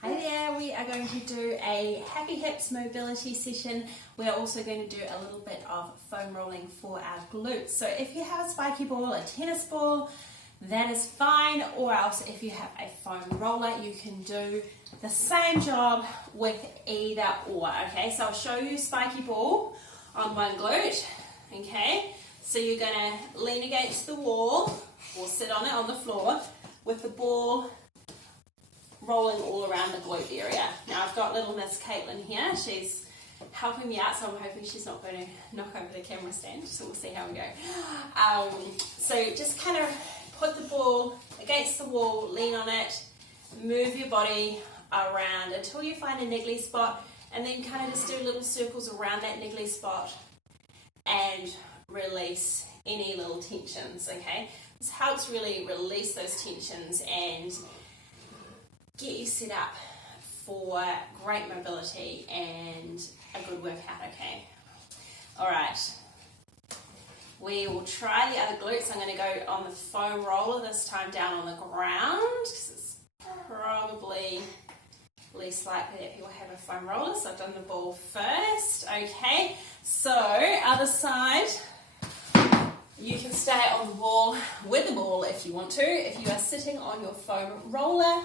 Hi there, we are going to do a happy hips mobility session. We are also going to do a little bit of foam rolling for our glutes. So if you have a spiky ball, a tennis ball, that is fine, or else if you have a foam roller, you can do the same job with either or, okay? So I'll show you spiky ball on one glute, okay? So you're gonna lean against the wall or sit on it on the floor with the ball rolling all around the glute area. Now I've got little Miss Caitlin here. She's helping me out, so I'm hoping she's not going to knock over the camera stand, so we'll see how we go. So just kind of put the ball against the wall, lean on it, move your body around until you find a niggly spot, and then kind of just do little circles around that niggly spot and release any little tensions, okay? This helps really release those tensions and get you set up for great mobility and a good workout, okay? All right, we will try the other glutes. I'm going to go on the foam roller this time down on the ground because it's probably least likely that people have a foam roller, so I've done the ball first, okay? So, other side, you can stay on the ball with the ball if you want to. If you are sitting on your foam roller,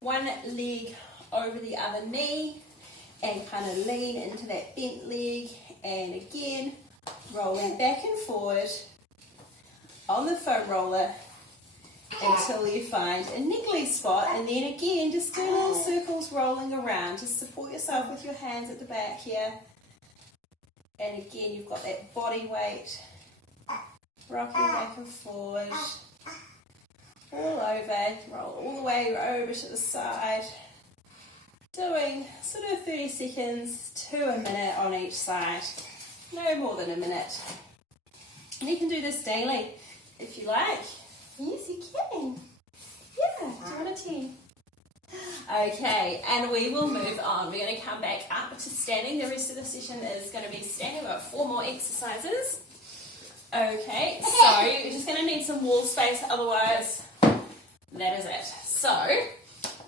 one leg over the other knee and kind of lean into that bent leg, and again rolling back and forward on the foam roller until you find a niggly spot, and then again just do little circles rolling around. Just support yourself with your hands at the back here, and again you've got that body weight rocking back and forward all over, roll all the way over to the side, doing sort of 30 seconds to a minute on each side, no more than a minute. And you can do this daily if you like. Yes, you can. Yeah, 2 out of 10. Okay, and we will move on. We're going to come back up to standing. The rest of the session is going to be standing. We've got 4 more exercises. Okay, so you're just going to need some wall space, otherwise that is it. So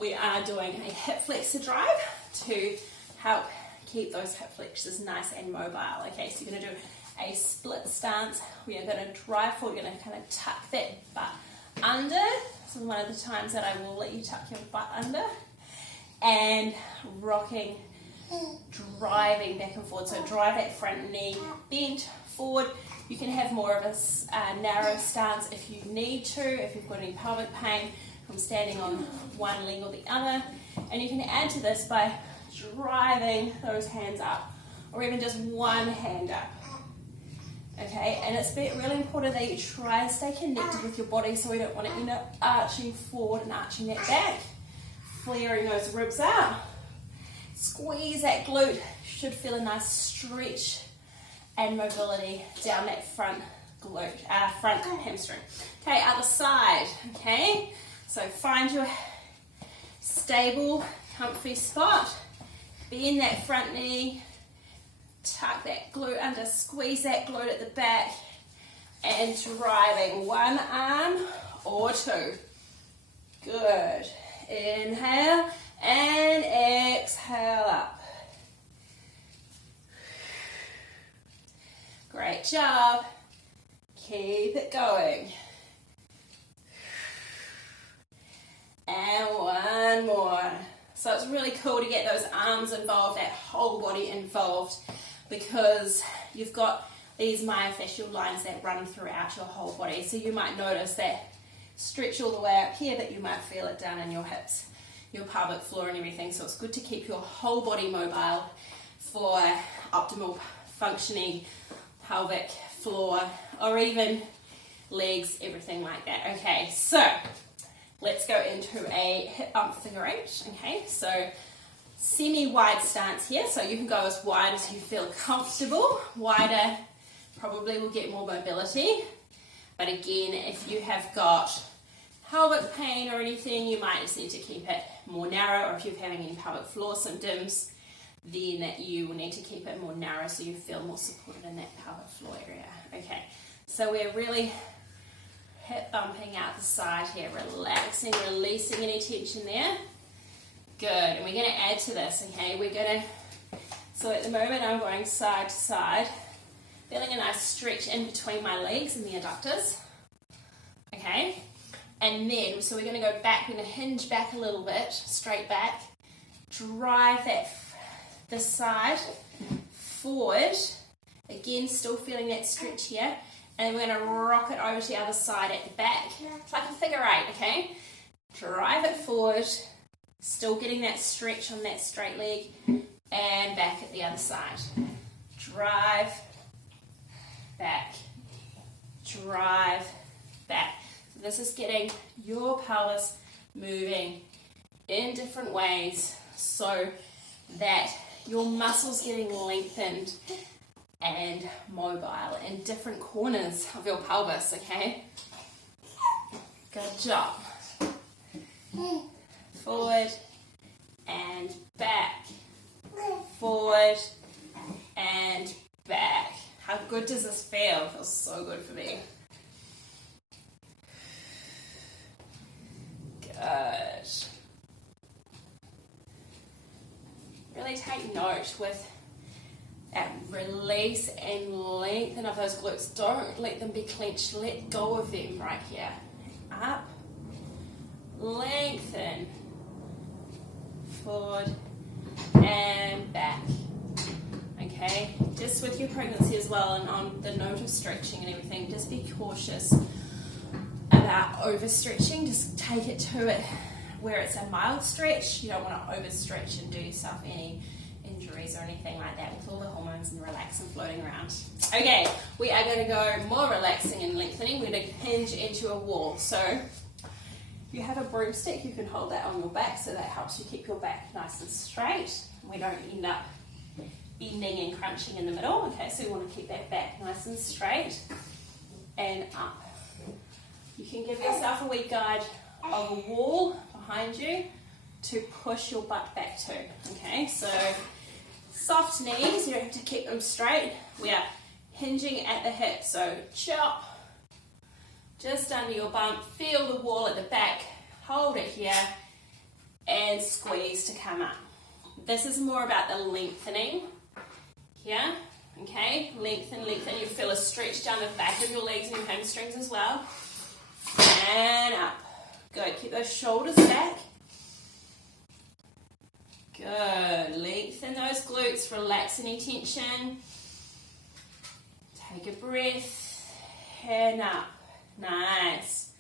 we are doing a hip flexor drive to help keep those hip flexors nice and mobile. Okay, so you're going to do a split stance. We are going to drive forward. You're going to kind of tuck that butt under. This is one of the times that I will let you tuck your butt under, and rocking, driving back and forward. So drive that front knee bent forward. You can have more of a narrow stance if you need to, if you've got any pelvic pain from standing on one leg or the other. And you can add to this by driving those hands up, or even just one hand up. Okay, and it's really important that you try and stay connected with your body, so we don't want to end up arching forward and arching that back, flaring those ribs out. Squeeze that glute. You should feel a nice stretch and mobility down that front glute, front hamstring. Okay, other side. Okay, so find your stable, comfy spot. Bend that front knee. Tuck that glute under, squeeze that glute at the back, and driving one arm or 2. Good. Inhale and exhale up. Great job. Keep it going. And one more. So it's really cool to get those arms involved, that whole body involved, because you've got these myofascial lines that run throughout your whole body. So you might notice that stretch all the way up here, but you might feel it down in your hips, your pelvic floor and everything. So it's good to keep your whole body mobile for optimal functioning pelvic floor, or even legs, everything like that. Okay, so let's go into a hip bump figure 8. Okay, so semi-wide stance here, so you can go as wide as you feel comfortable. Wider probably will get more mobility, but again, if you have got pelvic pain or anything, you might just need to keep it more narrow, or if you're having any pelvic floor symptoms, then you will need to keep it more narrow so you feel more supported in that pelvic floor area. Okay, so we're really hip bumping out the side here, relaxing, releasing any tension there. Good, and we're going to add to this, okay? So at the moment I'm going side to side, feeling a nice stretch in between my legs and the adductors, okay? And then, so we're going to go back, we're going to hinge back a little bit, straight back, drive this side forward, again still feeling that stretch here, and we're going to rock it over to the other side at the back. It's like a figure eight, okay? Drive it forward, still getting that stretch on that straight leg, and back at the other side. Drive, back, drive, back. So this is getting your pelvis moving in different ways so that your muscles getting lengthened and mobile in different corners of your pelvis, okay? Good job. Forward and back. Forward and back. How good does this feel? It feels so good for me. Good. Really take note with that release and lengthen of those glutes. Don't let them be clenched. Let go of them right here. Up. Lengthen. Forward and back. Okay, just with your pregnancy as well, and on the note of stretching and everything, just be cautious about overstretching. Just take it to it where it's a mild stretch. You don't want to overstretch and do yourself any injuries or anything like that with all the hormones and relaxing floating around. Okay, we are going to go more relaxing and lengthening. We're going to hinge into a wall. So if you have a broomstick, you can hold that on your back, so that helps you keep your back nice and straight. We don't end up bending and crunching in the middle. Okay, so we want to keep that back nice and straight and up. You can give yourself a wee guide of a wall behind you to push your butt back to. Okay, so soft knees, you don't have to keep them straight. We are hinging at the hip, so chop just under your bump, feel the wall at the back, hold it here, and squeeze to come up. This is more about the lengthening here, okay? Lengthen, lengthen. You feel a stretch down the back of your legs and your hamstrings as well. And up. Good. Keep those shoulders back. Good. Lengthen those glutes. Relax any tension. Take a breath. And up. Nice.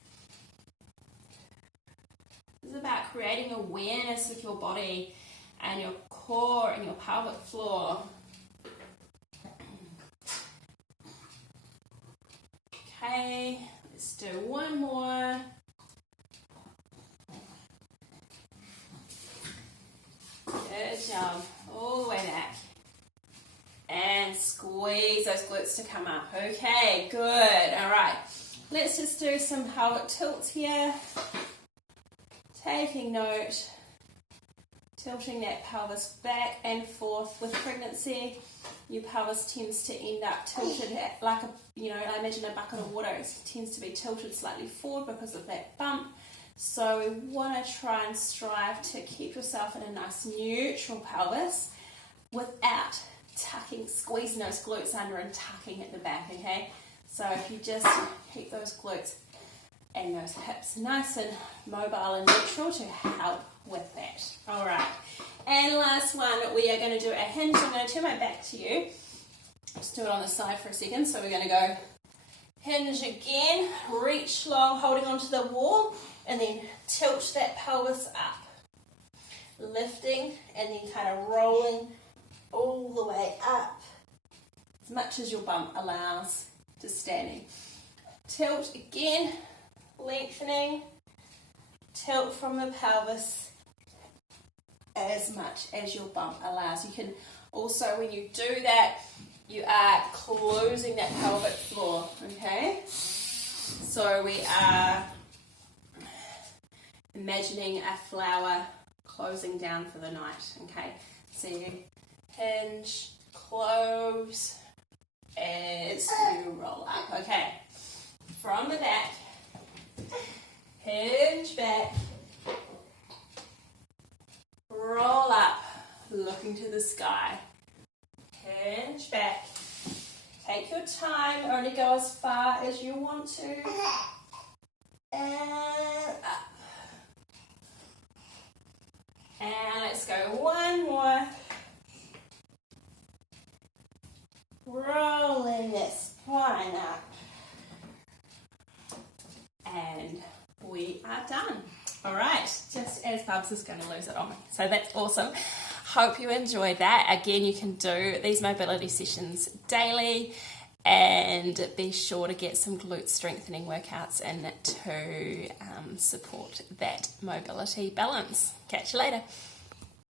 This is about creating awareness with your body and your core and your pelvic floor. Okay, let's do one more. Good job. All the way back. And squeeze those glutes to come up. Okay, good. All right. Let's just do some pelvic tilts here. Taking note. Tilting that pelvis back and forth. With pregnancy, your pelvis tends to end up tilted like I imagine a bucket of water. It tends to be tilted slightly forward because of that bump. So we want to try and strive to keep yourself in a nice neutral pelvis without squeezing those glutes under and tucking at the back, okay? So if you just keep those glutes and those hips nice and mobile and neutral to help with that. All right, and last one, we are going to do a hinge. I'm going to turn my back to you. Just do it on the side for a second. So we're going to go hinge again, reach long, holding onto the wall, and then tilt that pelvis up. Lifting and then kind of rolling all the way up as much as your bump allows to standing. Tilt again, lengthening, tilt from the pelvis as much as your bump allows. You can also, when you do that, you are closing that pelvic floor, okay? So we are imagining a flower closing down for the night, okay? So you hinge, close as you roll up, okay? From the back, hinge back, looking to the sky. Hinge back. Take your time, only go as far as you want to. And up. And let's go one more. Rolling that spine up. And we are done. All right, just as Bubs is going to lose it on me. So that's awesome. Hope you enjoyed that. Again, you can do these mobility sessions daily, and be sure to get some glute strengthening workouts in to support that mobility balance. Catch you later.